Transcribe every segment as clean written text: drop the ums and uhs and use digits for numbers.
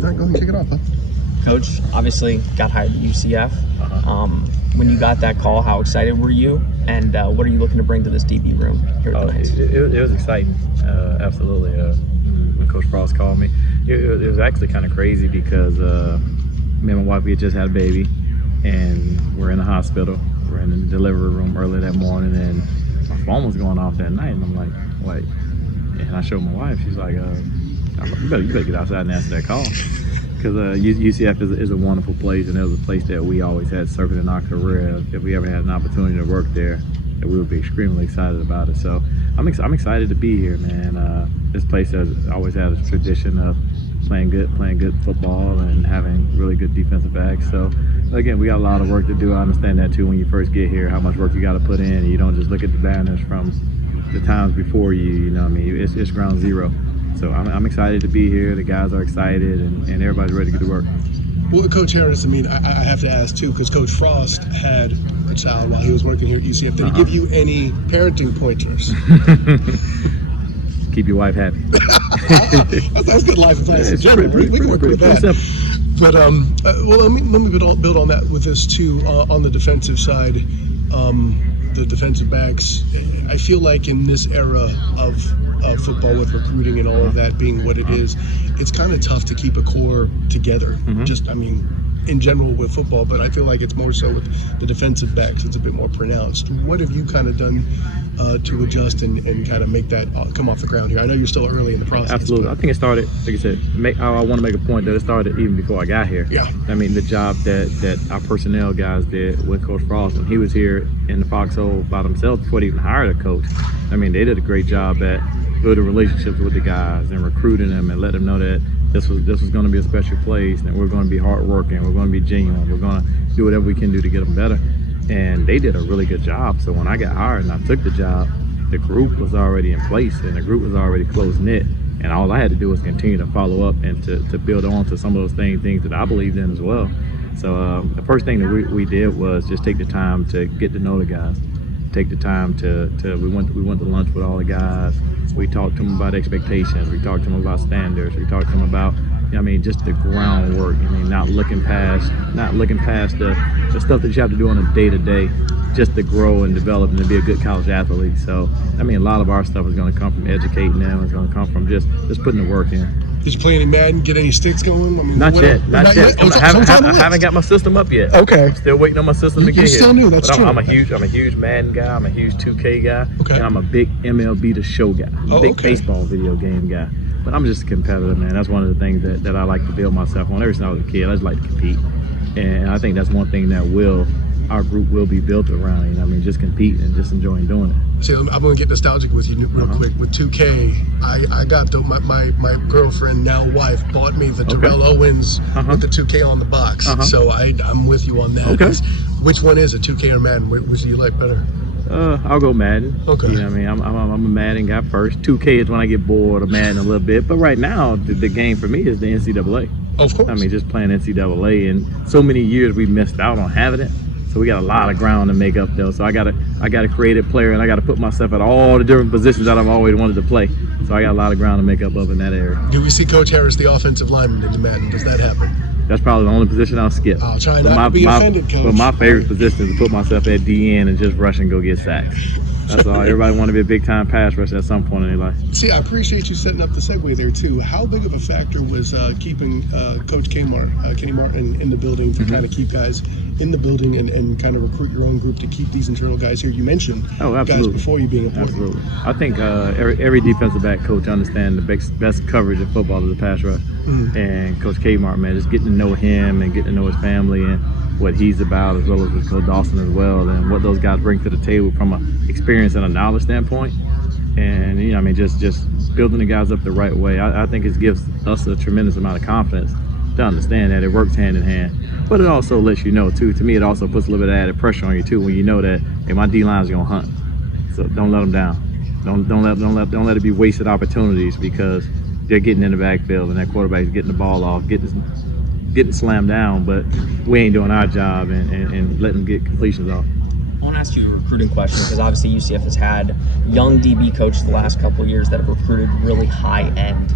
Go ahead and kick it off, huh? Coach, obviously got hired at UCF. When you got that call, how excited were you? And what are you looking to bring to this DB room here at the Knights? It was exciting, absolutely. When Coach Frost called me, it was actually kind of crazy because me and my wife, we had just had a baby, and we're in the hospital. We're in the delivery room early that morning, and my phone was going off that night, and I'm like, wait. And I showed my wife. She's like, you better get outside and answer that call. Because UCF is a wonderful place, and it was a place that we always had circled in our career. If we ever had an opportunity to work there, that we would be extremely excited about it. So I'm excited to be here, man. This place has always had a tradition of playing good football and having really good defensive backs. So again, we got a lot of work to do. I understand that too when you first get here, how much work you got to put in. And you don't just look at the banners from the times before you. You know what I mean? It's ground zero. So I'm excited to be here. The guys are excited, and everybody's ready to get to work. Well, Coach Harris, I mean, I have to ask too, because Coach Frost had a child while he was working here at UCF. Did he give you any parenting pointers? Keep your wife happy. that's good life advice. Yeah, we can work with that. Simple. But well, let me build on that with this too. On the defensive side, the defensive backs. I feel like in this era of football, with recruiting and all of that being what it is, it's kind of tough to keep a core together. Just, I mean, in general with football, but I feel like it's more so with the defensive backs. It's a bit more pronounced. What have you kind of done to adjust and kind of make that come off the ground here? I know you're still early in the process. Absolutely. I think it started, like I said, I want to make a point that it started even before I got here. Yeah. I mean, the job that our personnel guys did with Coach Frost when he was here in the foxhole by themselves before they even hired a coach. I mean, they did a great job at building relationships with the guys and recruiting them and let them know that this was going to be a special place, and we're going to be hardworking, we're going to be genuine, we're going to do whatever we can do to get them better. And they did a really good job. So when I got hired and I took the job, the group was already in place and the group was already close-knit. And all I had to do was continue to follow up and to build on to some of those things that I believed in as well. So the first thing that we did was just take the time to get to know the guys. Take the time we went to lunch with all the guys. We talked to them about expectations. We talked to them about standards. We talked to them about, just the groundwork. Not looking past the stuff that you have to do on a day-to-day, just to grow and develop and to be a good college athlete. So, a lot of our stuff is going to come from educating them. It's going to come from just putting the work in. Did you play any Madden? Get any sticks going? Not yet. I haven't got my system up yet. Okay. I'm still waiting on my system to get here. You're still new. That's true. I'm a huge Madden guy. I'm a huge 2K guy. Okay. And I'm a big MLB The Show guy. I'm a big baseball video game guy. But I'm just a competitor, man. That's one of the things that I like to build myself on. Ever since I was a kid, I just like to compete. And I think that's one thing that our group will be built around. Just compete and just enjoying doing it. See, I'm going to get nostalgic with you real quick. With 2K, I got my girlfriend, now wife, bought me the Terrell Owens with the 2K on the box. So I'm with you on that. Okay. Which one is it, 2K or Madden? Which do you like better? I'll go Madden. Okay. I'm a Madden guy first. 2K is when I get bored of Madden a little bit. But right now, the game for me is the NCAA. Of course. Just playing NCAA, and so many years we missed out on having it. So we got a lot of ground to make up though. So I gotta create a player, and I gotta put myself at all the different positions that I've always wanted to play. So I got a lot of ground to make up in that area. Do we see Coach Harris, the offensive lineman, in the Madden? Does that happen? That's probably the only position I'll skip. I'll try not to be offended, Coach. But my favorite position is to put myself at DN and just rush and go get sacks. That's all. Everybody want to be a big-time pass rusher at some point in their life. See, I appreciate you setting up the segue there, too. How big of a factor was keeping Coach Kenny Martin in the building to kind of keep guys in the building and kind of recruit your own group to keep these internal guys here? You mentioned guys before you being important. Absolutely. I think every defensive back coach understands the best coverage in football is the pass rush. And Coach K. Martin, man, just getting to know him and getting to know his family and what he's about, as well as with Coach Dawson as well, and what those guys bring to the table from an experience and a knowledge standpoint. And just building the guys up the right way. I think it gives us a tremendous amount of confidence to understand that it works hand in hand. But it also lets you know too. To me, it also puts a little bit of added pressure on you too when you know that, hey, my D-line is gonna hunt. So don't let them down. Don't let it be wasted opportunities because they're getting in the backfield and that quarterback's getting the ball off, getting slammed down, but we ain't doing our job and letting them get completions off. want to ask you a recruiting question because obviously UCF has had young DB coaches the last couple of years that have recruited really high-end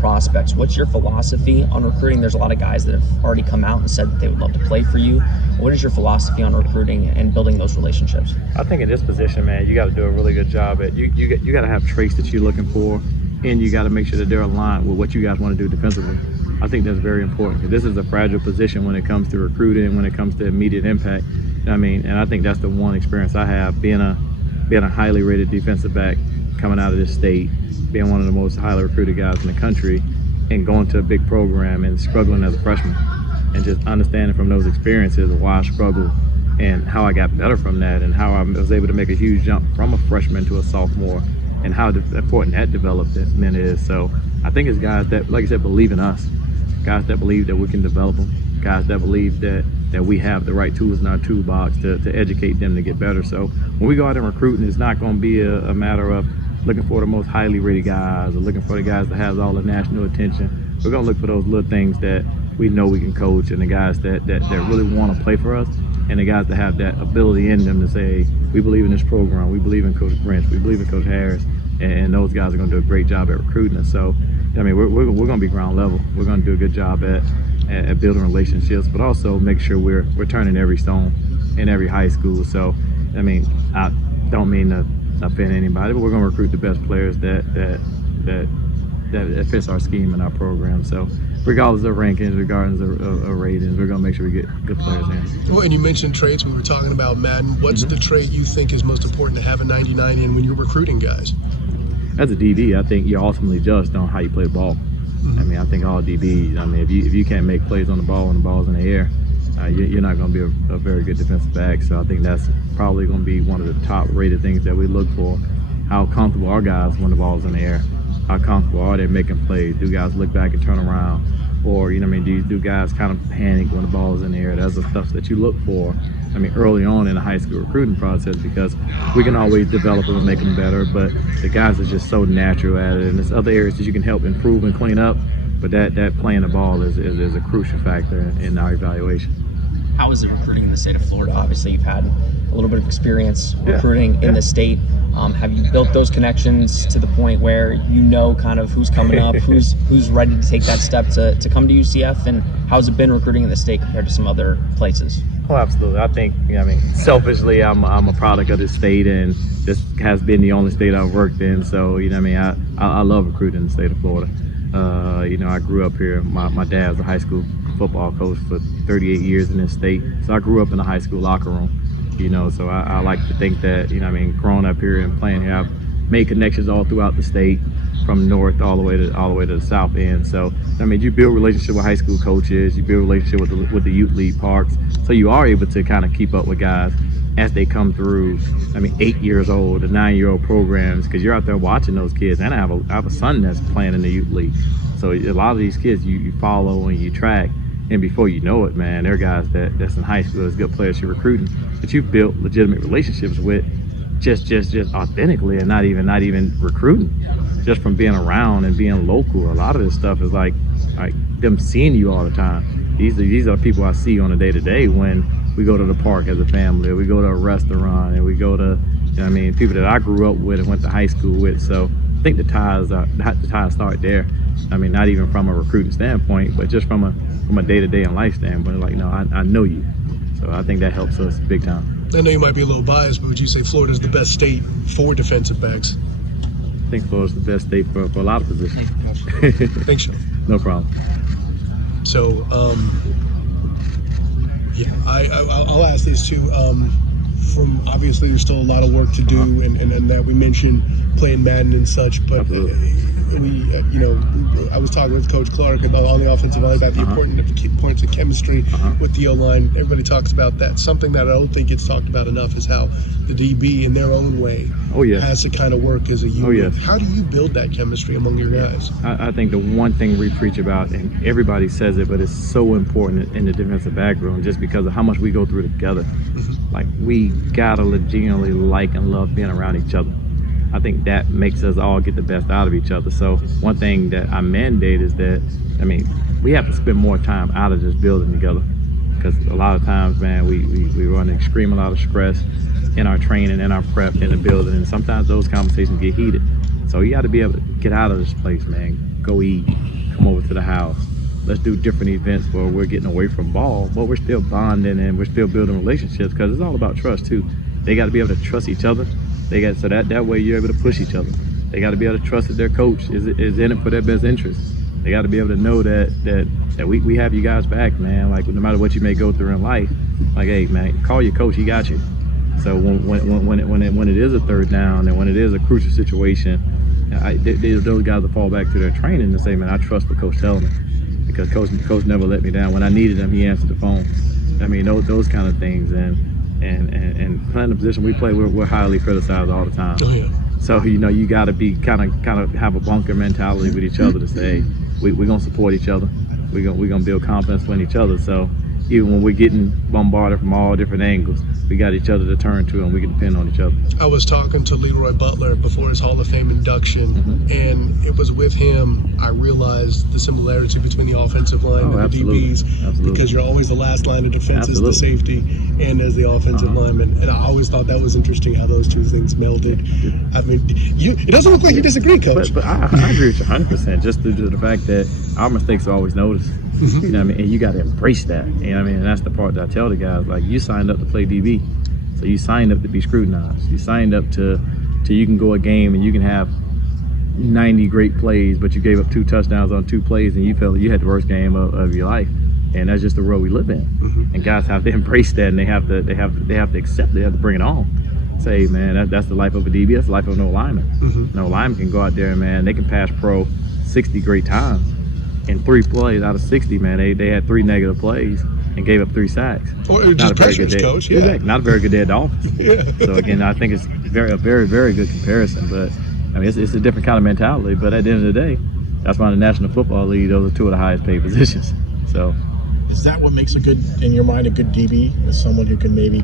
prospects. What's your philosophy on recruiting? There's a lot of guys that have already come out and said that they would love to play for you. What is your philosophy on recruiting and building those relationships? I think in this position, man, you got to do a really good job at you got to have traits that you're looking for, and you got to make sure that they're aligned with what you guys want to do defensively. I think that's very important because this is a fragile position when it comes to recruiting, when it comes to immediate impact. I mean, and I think that's the one experience I have being a highly rated defensive back coming out of this state, being one of the most highly recruited guys in the country, and going to a big program and struggling as a freshman, and just understanding from those experiences why I struggled and how I got better from that, and how I was able to make a huge jump from a freshman to a sophomore, and how important that development is. So I think it's guys that, like I said, believe in us, guys that believe that we can develop them, guys that believe that we have the right tools in our toolbox to educate them to get better. So when we go out and recruiting, it's not going to be a matter of looking for the most highly rated guys or looking for the guys that have all the national attention. We're going to look for those little things that we know we can coach, and the guys that really want to play for us, and the guys that have that ability in them to say, we believe in this program, we believe in Coach Brent, we believe in Coach Harris, and those guys are going to do a great job at recruiting us. So, I mean, we're going to be ground level. We're going to do a good job at building relationships, but also make sure we're turning every stone in every high school. So, I mean, I don't mean to offend anybody, but we're going to recruit the best players that fits our scheme and our program. So, regardless of rankings, regardless of ratings, we're going to make sure we get good players in. Well, and you mentioned traits. We were talking about Madden. What's the trait you think is most important to have a 99 in when you're recruiting guys? As a DB, I think you're ultimately judged on how you play the ball. I mean, I think all DBs, I mean, if you can't make plays on the ball when the ball's in the air, you're not going to be a very good defensive back. So I think that's probably going to be one of the top rated things that we look for. How comfortable are guys when the ball's in the air? How comfortable are they making plays? Do guys look back and turn around? Or, you know what I mean, do guys kind of panic when the ball's in the air? That's the stuff that you look for, I mean, early on in the high school recruiting process, because we can always develop them and make them better, but the guys are just so natural at it. And there's other areas that you can help improve and clean up, but that playing the ball is a crucial factor in our evaluation. How is it recruiting in the state of Florida? Obviously, you've had a little bit of experience recruiting in the state. Have you built those connections to the point where you know kind of who's coming up, who's ready to take that step to come to UCF, and how's it been recruiting in the state compared to some other places? Oh, absolutely. I think, I mean, selfishly, I'm a product of this state, and this has been the only state I've worked in. So, you know what I mean, I love recruiting in the state of Florida. You know, I grew up here. My dad was a high school football coach for 38 years in this state. So I grew up in the high school locker room, you know, so I like to think that, you know what I mean, growing up here and playing here, I've made connections all throughout the state, from north all the way to the south end. So, I mean, you build relationship with high school coaches, you build relationship with the youth league parks, so you are able to kind of keep up with guys as they come through. I mean, 8 years old to 9-year-old programs, because you're out there watching those kids. And I have a son that's playing in the youth league, so a lot of these kids you follow and you track, and before you know it, man, they're guys that's in high school, that's good players you're recruiting, that you've built legitimate relationships with, just authentically, and not even recruiting, just from being around and being local. A lot of this stuff is like them seeing you all the time. These are people I see on a day-to-day when we go to the park as a family, or we go to a restaurant, and we go to, you know what I mean, people that I grew up with and went to high school with. So I think the ties start there. I mean, not even from a recruiting standpoint, but just from a day-to-day and life standpoint. Like, no, I know you. So I think that helps us big time. I know you might be a little biased, but would you say Florida's the best state for defensive backs? I think Florida's the best state for a lot of positions. Thanks, Sharon. No problem. So, yeah, I'll ask this too. From obviously, there's still a lot of work to do, and that we mentioned playing Madden and such, but I was talking with Coach Clark about on the offensive line about the importance of chemistry with the O-line. Everybody talks about that. Something that I don't think gets talked about enough is how the DB, in their own way, has to kind of work as a unit. How do you build that chemistry among your guys? I think the one thing we preach about, and everybody says it, but it's so important in the defensive back room, just because of how much we go through together. Like, we gotta legitimately like and love being around each other. I think that makes us all get the best out of each other. So one thing that I mandate is that, I mean, we have to spend more time out of this building together. because a lot of times, man, we run an extreme amount of stress in our training, in our prep, in the building, and sometimes those conversations get heated. So you got to be able to get out of this place, man. Go eat, come over to the house. Let's do different events where we're getting away from ball, but we're still bonding and we're still building relationships, because it's all about trust too. They got to be able to trust each other. So that way you're able to push each other. They got to be able to trust that their coach is in it for their best interest. They got to be able to know that we have you guys back, man. Like, no matter what you may go through in life, like, hey, man, call your coach, he got you. So when it is a third down and when it is a crucial situation, those guys will fall back to their training and say, man, I trust what coach telling me, because coach never let me down. When I needed him, he answered the phone. I mean, those kind of things. And playing the position we play, we're highly criticized all the time. Oh, yeah. So, you got to be kind of have a bunker mentality with each other to say, hey, we're gonna support each other. We're gonna build confidence in each other. So even when we're getting bombarded from all different angles, we got each other to turn to, and we can depend on each other. I was talking to Leroy Butler before his Hall of Fame induction, and it was with him I realized the similarity between the offensive line and the DBs, because you're always the last line of defense as the safety and as the offensive lineman. And I always thought that was interesting how those two things melded. I mean, it doesn't look like you disagree, Coach. But I agree with you 100%, just due to the fact that our mistakes are always noticed. You know what I mean? And you got to embrace that. You know what I mean? And that's the part that I tell the guys, like, you signed up to play DB. So you signed up to be scrutinized. You signed up to you can go a game and you can have 90 great plays, but you gave up 2 touchdowns on 2 plays and you felt you had the worst game of your life. And that's just the world we live in. And guys have to embrace that, and they have to accept it. They have to bring it on. Say, man, that's the life of a DB. That's the life of no lineman. No lineman can go out there, man. They can pass pro 60 great times. In 3 plays out of 60, man, they had 3 negative plays and gave up 3 sacks. Or just pressures, Coach. Yeah. Exactly. Not a very good day at Dolphins. So again, I think it's a very, very good comparison. But I mean, it's a different kind of mentality. But at the end of the day, that's why in the National Football League, those are 2 of the highest paid positions. So, is that what makes a good, in your mind, a good DB? Is someone who can maybe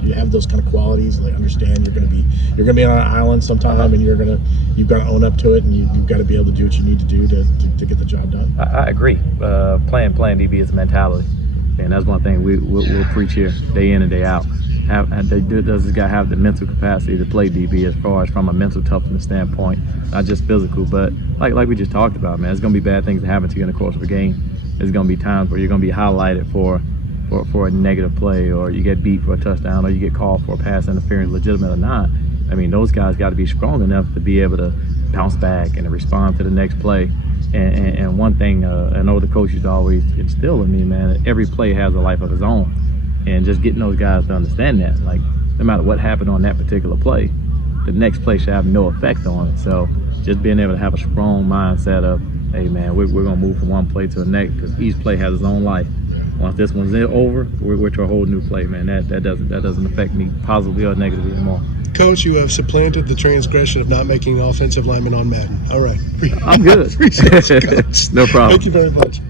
you have those kind of qualities, like understand you're going to be on an island sometime, and you've got to own up to it, and you've got to be able to do what you need to do to get the job done. I agree. Playing DB is a mentality, and that's one thing we'll preach here day in and day out. Does this guy have the mental capacity to play DB, as far as from a mental toughness standpoint, not just physical, but like we just talked about, man, there's going to be bad things that happen to you in the course of a game. There's going to be times where you're going to be highlighted for a negative play, or you get beat for a touchdown, or you get called for a pass interference, legitimate or not. I mean, those guys got to be strong enough to be able to bounce back and to respond to the next play. And one thing I know the coaches always instill in me, man, every play has a life of its own. And just getting those guys to understand that, like, no matter what happened on that particular play, the next play should have no effect on it. So just being able to have a strong mindset of, hey, man, we're going to move from one play to the next, because each play has its own life. Once this one's over, we're to a whole new play, man. That doesn't affect me positively or negatively anymore. Coach, you have supplanted the transgression of not making an offensive lineman on Madden. All right. I'm good. Appreciate it, Coach. No problem. Thank you very much.